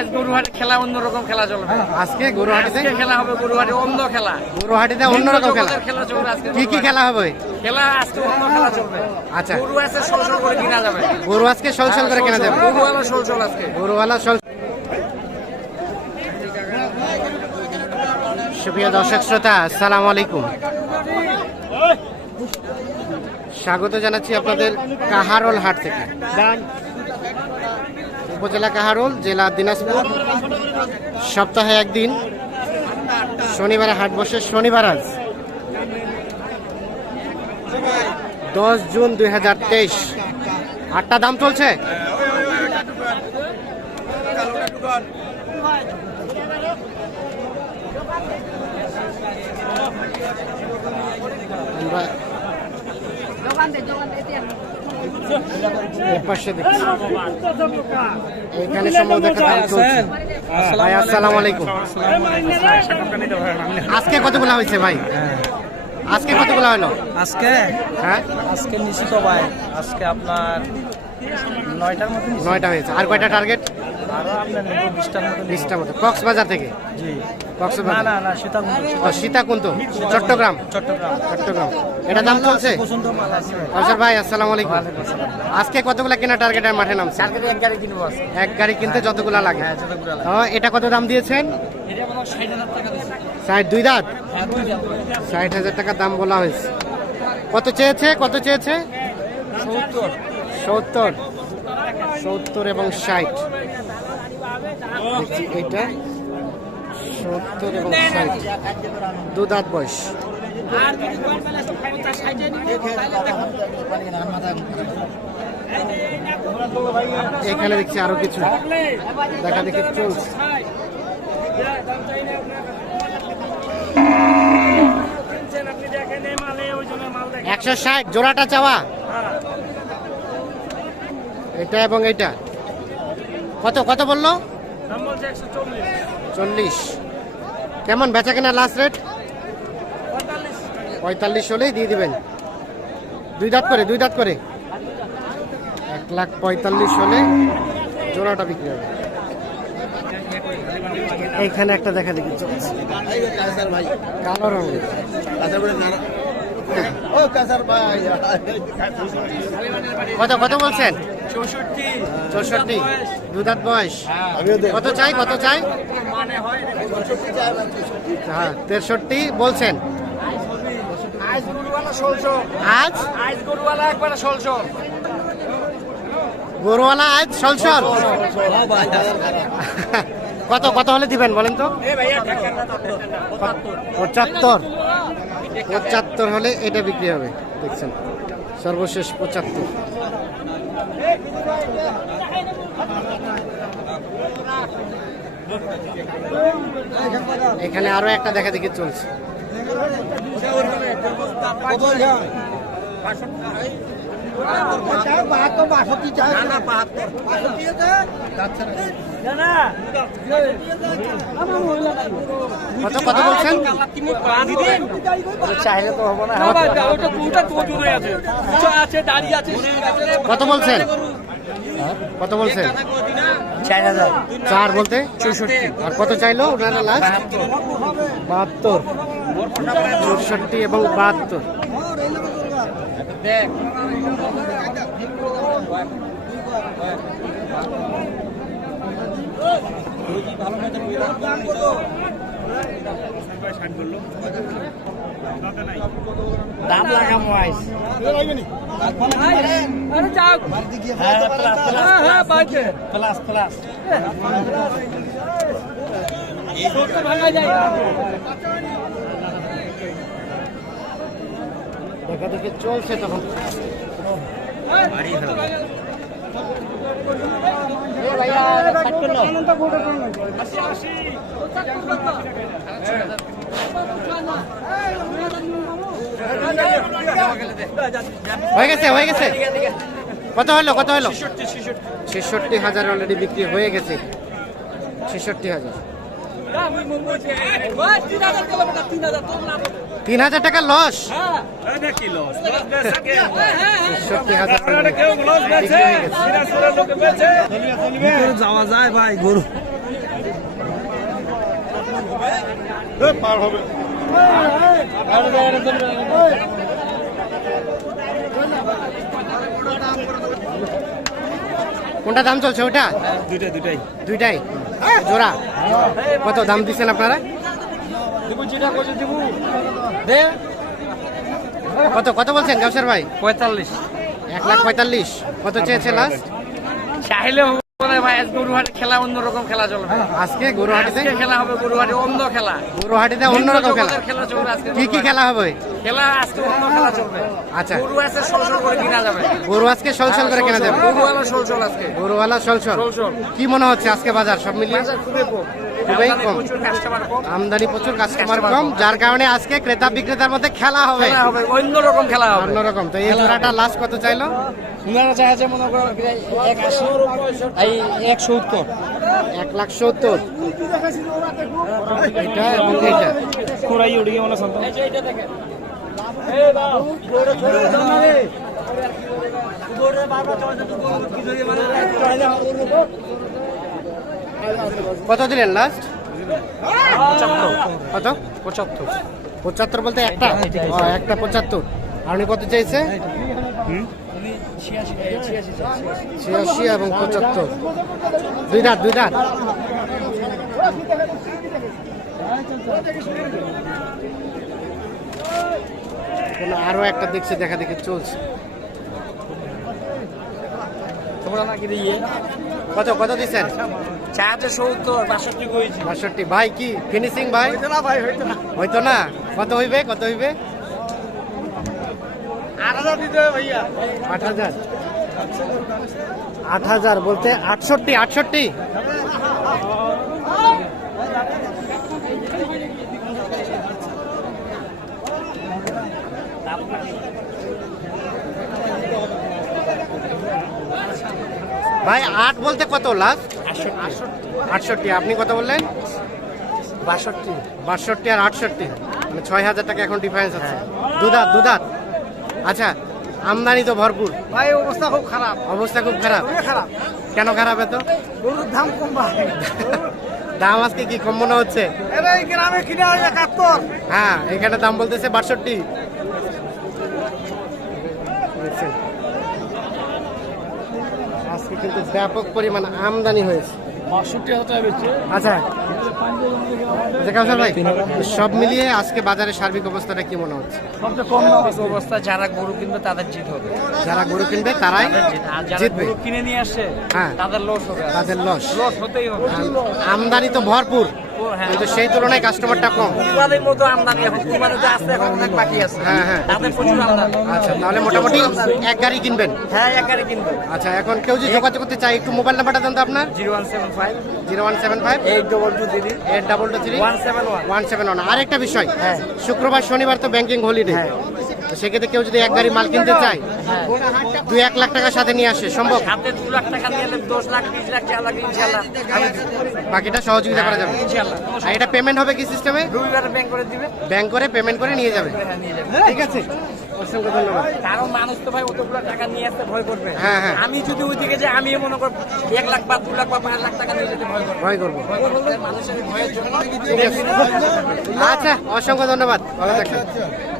আজ গরুহাটে খেলা অন্যরকম খেলা চলবে। আজকে গরুহাটিতে খেলা হবে গরুহাটে অন্য খেলা। গরুহাটিতে অন্যরকম খেলা। খেলা চলবে আজকে কি কি খেলা হবে? খেলা আজকে অন্য খেলা চলবে। আচ্ছা। গরু আছে করে কিনা যাবে। গরু আজকে সলসল করে কেনা যাবে। গরু আলো সল সল আজকে। গরুওয়ালা সল সুপ্রিয় দর্শক শ্রোতা আসসালামু আলাইকুম। স্বাগত জানাচ্ছি আপনাদের কাহারোল হাট থেকে। উপজেলা কাহারোল, জেলা দিনাজপুর। সপ্তাহে একদিন। শনিবারে হাট বসে। শনিবার আজ। দশ জুন দুই হাজার তেইশ। আটটা দাম চলছে? এর পাশে দেখছি এখানে দাম চলছে ভাই আসসালামু আলাইকুম। আজকে কতগুলা হয়েছে ভাই? আজকে কতগুলা হলো? আজকে? হ্যাঁ? আজকে নিশ্চিত ভাই। আজকে আপনার নয়টার মতো নয়টা হয়েছে। আর কয়টা টার্গেট বিশটা মতো কক্সবাজার থেকে? জি। কক্সবাজার। না সীতাকুণ্ড। চট্টগ্রাম? চট্টগ্রাম। চট্টগ্রাম। এটা দাম চলছে? কাউসার ভাই আসসালামু আলাইকুম। আজকে কতগুলা কেনা টার্গেট আর মাঠে নামছে? এক গাড়ি কিনবো এক গাড়ি কিনতে যতগুলা লাগে। ও, এটা কত দাম দিয়েছেন? ষাট দুই দাঁত? হ্যাঁ দুই যাব ষাট হাজার টাকা দাম বলা হয়েছে। কত চেয়েছে? কত চেয়েছে? সত্তর। সত্তর। সত্তর এবং ষাট। এইটা সত্তর এবং দু দাঁত বয়স। এখানে দেখছি আরও কিছু। দেখা দেখি চলছে। একশো ষাট, জোড়াটা চাওয়া। এটা এবং এটা। কত কত বলল? চল্লিশ। কেমন বেচা কেনা লাস্ট রেট পঁয়তাল্লিশ। পঁয়তাল্লিশ হলেই দিয়ে দিবেন। দুই দাঁত করে দুই দাঁত করে। এক লাখ পঁয়তাল্লিশ হলে জোড়াটা বিক্রি হবে। এইখানে একটা দেখা দেখি। চলছে কালো রঙের। কত কত বলছেন? চৌষট্টি। চৌষট্টি। দু দাঁত বয়স। কত চাই কত চাই? মানে হ্যাঁ তেষট্টি বলছেন। আজ? আইস গরুওয়ালা একবারে ষোলশো। গরুওয়ালা আজ সলসল কত কত হলে দিবেন বলেন তো? পঁচাত্তর। পঁচাত্তর? হলে এটা বিক্রি হবে দেখছেন। সর্বশেষ পঁচাত্তর। এখানে আরও একটা দেখা দেখি চলছে। কত বলছেন? চাইলে তো হব না কত বলছেন? কত বলছেন চার হাজার চার বলতে? চৌষট্টি। আর কত চাইলো ওনারা লাস্ট বাহাত্তর। চৌষট্টি এবং বাহাত্তর। দেখ দাম লাগামো আইস প্লাস প্লাস দেখা দেখি চলছে তখন। হয়ে গেছে হয়ে গেছে। কত হলো কত হলো? ছেষট্টি হাজার অলরেডি বিক্রি হয়ে গেছে। ছেষট্টি হাজার। তিন হাজার টাকা লস। যাওয়া যায় ভাই গরু কোনটা দাম চলছে ওটা? দুইটাই দুইটাই। দুইটাই। জোড়া। কত দাম দিচ্ছেন আপনারা? কত কত বলছেন গাছের ভাই? পঁয়তাল্লিশ। এক লাখ পঁয়তাল্লিশ। কত চেয়েছে লাস্ট চাইলে হবে ভাই আজ গরুহাটে খেলা অন্যরকম খেলা চলবে। আজকে গরুহাটিতে? খেলা হবে গরুহাটে অন্য খেলা। গরুহাটিতে অন্যরকম খেলা। খেলা চলবে আজকে কি কি খেলা হবে? খেলা আজকে অন্য খেলা চলবে। আচ্ছা। গরু আছে সলসল করে কিনা যাবে। গরু আজকে সলসল করে কেনা যাবে? গরু সলসল আজকে। গরুওয়ালা সলসল। সলসল। কি মনে হচ্ছে আজকে বাজার? সব মিলিয়ে? বাজার খুবই কম। খুবই আমদানি কম। আমদানি প্রচুর কাস্টমার কম। যার কারণে আজকে ক্রেতা বিক্রেতার মধ্যে খেলা হবে। অন্যরকম খেলা হবে। অন্যরকম তো এই জোড়াটা লাস্ট কত চাইলো? ওনারা চাইছে মনে করো এই এক সত্তর। এক লাখ সত্তর। এটা এবং এটা। পুরাই উড়ে গিয়ে মনে সন্তান। কত দিলেন লাস্ট কত? পঁচাত্তর পঁচাত্তর বলতে একটা? একটা পঁচাত্তর। আর উনি কত চাইছে? ছিয়াশি এবং পঁচাত্তর। দুই দাঁত দুই কোনো আরও একটা দেখছি দেখা দেখি চলছে। কত কত দিচ্ছেন? বাষট্টি ভাই কি ফিনিশিং ভাই? হইতো না কত হইবে কত হইবে? আট হাজার। আট হাজার বলতে আটষট্টি আটষট্টি। ভাই আট বলতে কত লাস্ট? আটষট্টি। আপনি কত বললেন? বাষট্টি। বাষট্টি আর আটষট্টি। মানে ছয় হাজার টাকা এখন ডিফারেন্স আছে। দুদাত দুদাত আচ্ছা আমদানি তো ভরপুর। ভাই অবস্থা খুব খারাপ। অবস্থা খুব খারাপ। খারাপ। কেন খারাপ এত? গরুর দাম কম ভাই। দাম আজকে কি কম মনে হচ্ছে? গ্রামে কিনে একাত্তর। হ্যাঁ এখানে দাম বলতেছে বাষট্টি। কিন্তু ব্যাপক পরিমাণ আমদানি হয়েছে। আচ্ছা। আচ্ছা ভাই সব মিলিয়ে আজকে বাজারের সার্বিক অবস্থাটা কি মনে হচ্ছে? কম অবস্থা যারা গরু কিনবে তাদের জিত হবে। যারা গরু কিনবে তারাই জিতবে। কিনে নিয়ে আসছে হ্যাঁ। তাদের লস হবে। তাদের লস লস হতেই হবে। আমদানি তো ভরপুর। কিন্তু সেই তুলনায় কাস্টমারটা কম। কুরবানির মতো আমদানি এখন কুরবানিতে আসতে এখন অনেক বাকি আছে। হ্যাঁ, হ্যাঁ। তাদের প্রচুর আমদানি। আচ্ছা তাহলে মোটামুটি এক গাড়ি কিনবেন? হ্যাঁ একারে কিনবে আচ্ছা এখন কেউ যদি যোগাযোগ করতে চায় একটু মোবাইল নাম্বারটা দেন তো আপনার। Zero one seven five. Zero one seven five. Eight double two three. Eight double two three. One seven one. One seven one. আরেকটা বিষয় হ্যাঁ। শুক্রবার শনিবার তো ব্যাংকিং হলিডে তো সেক্ষেত্রে কেউ যদি এক গাড়ি মাল কিনতে চায় দু এক লাখ টাকার সাথে নিয়ে আসে সম্ভব? দু লাখ টাকা নিয়ে দশ লাখ বিশ লাখ চার লাখ ইনশাল্লাহ। বাকিটা সহযোগিতা করা যাবে। আর এটা পেমেন্ট হবে কি সিস্টেমে ব্যাংক করে দিবে। ব্যাংক করে পেমেন্ট করে নিয়ে যাবে। হ্যাঁ, নিয়ে যাবে। ঠিক আছে। অসংখ্য ধন্যবাদ। কারণ মানুষ তো ভাই অতগুলো টাকা নিয়ে আসতে ভয় করবে। হ্যাঁ, হ্যাঁ। আমি যদি ওইদিকে যে আমি মনে কর এক লাখ বা দু লাখ বা পাঁচ লাখ টাকা নিয়ে যেতে ভয় করবে। ভয় করব। মানুষের ভয়ের জন্য আচ্ছা অসংখ্য ধন্যবাদ। ভালো থাকবেন।